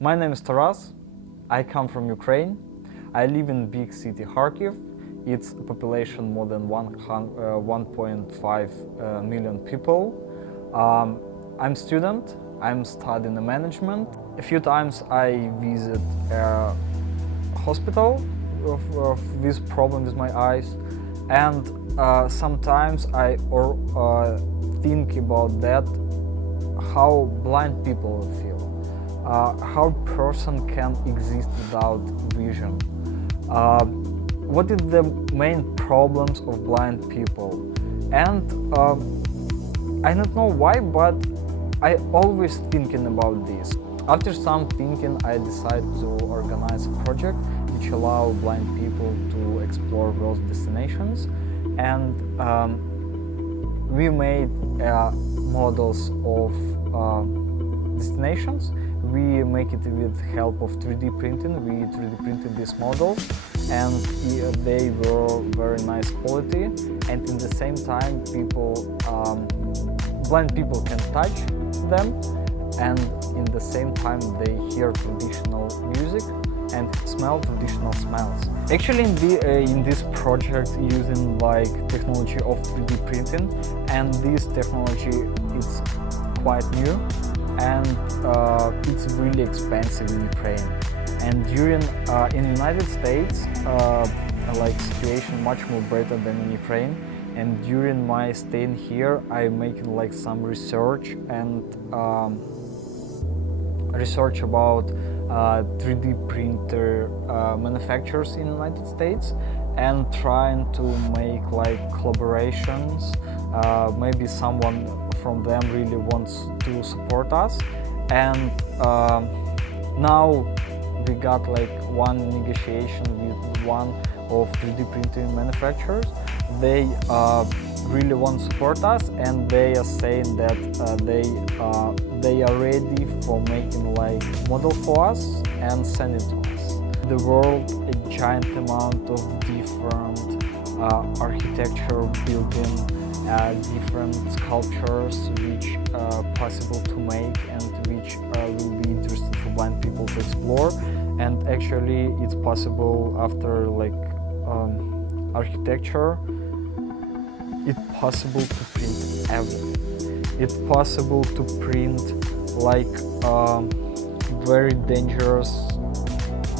My name is Taras. I come from Ukraine. I live in big city Kharkiv. It's a population more than 1.5 million people. I'm student. I'm studying the management. A few times I visit a hospital with problem with my eyes, and sometimes I think about that, how blind people feel. How a person can exist without vision. What is the main problems of blind people? And I don't know why, but I always thinking about this. After some thinking, I decided to organize a project which allow blind people to explore world destinations, and we made models of destinations. We make it with help of 3D printing. We 3D printed these models, and they were very nice quality. And in the same time, blind people can touch them, and in the same time they hear traditional music and smell traditional smells. Actually, in this project, using like technology of 3D printing, and this technology is quite new. And it's really expensive in Ukraine. And in United States, like situation much more better than in Ukraine. And during my staying here, I'm making like some research and research about 3D printer manufacturers in the United States, and trying to make like collaborations. Maybe someone from them really wants to support us, and now we got like one negotiation with one of 3D printing manufacturers. They really want to support us, and they are saying that they are ready for making like model for us and send it to us. The world, a giant amount of different architecture building, different sculptures which are possible to make and which will be interesting for blind people to explore. And actually it's possible after like architecture, it's possible to print everything. It's possible to print like very dangerous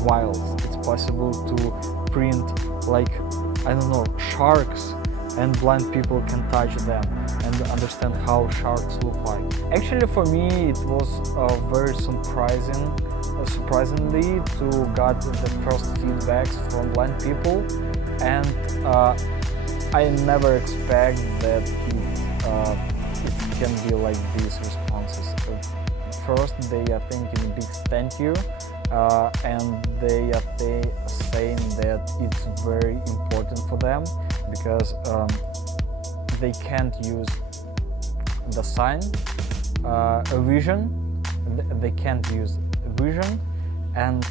whales. It's possible to print like, I don't know, sharks, and blind people can touch them and understand how sharks look like. Actually, for me, it was very surprisingly to get the first feedbacks from blind people, and I never expect that it can be like these responses. First, they are thinking big thank you, and they are saying that it's very important for them, because they can't use the sign, a vision. They can't use vision, and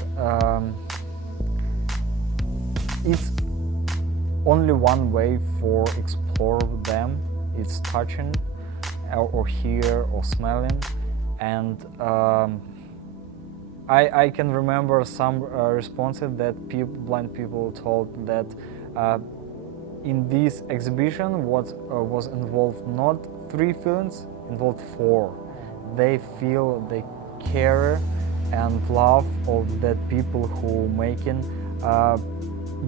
it's only one way for explore them. It's touching, or hear, or smelling, and I can remember some responses that blind people told that in this exhibition what was involved not 3 feelings, involved 4. They feel, they care and love of that people who making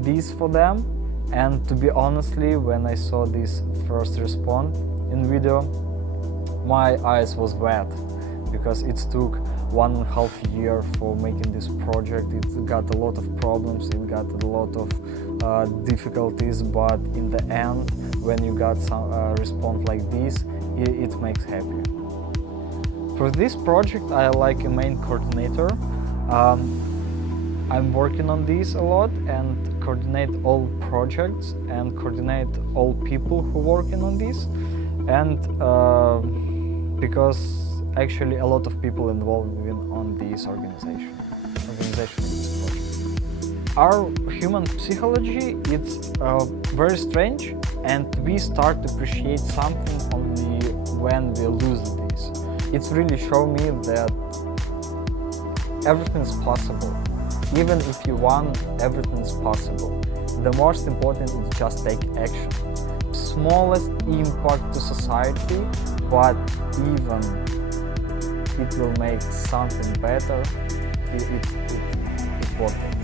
this for them. And to be honestly, when I saw this first response in video, my eyes was wet, because it took 1.5 years for making this project. It got a lot of problems, it got a lot of difficulties, but in the end, when you got some response like this, it makes happy. For this project, I like a main coordinator. I'm working on this a lot and coordinate all projects and coordinate all people who working on this, and because actually a lot of people involved on this organization in this project. Our human psychology, it's very strange, and we start to appreciate something only when we lose this. It's really shown me that everything's possible. Even if you want, everything's possible. The most important is just take action. Smallest impact to society, but even it will make something better, it's worth it.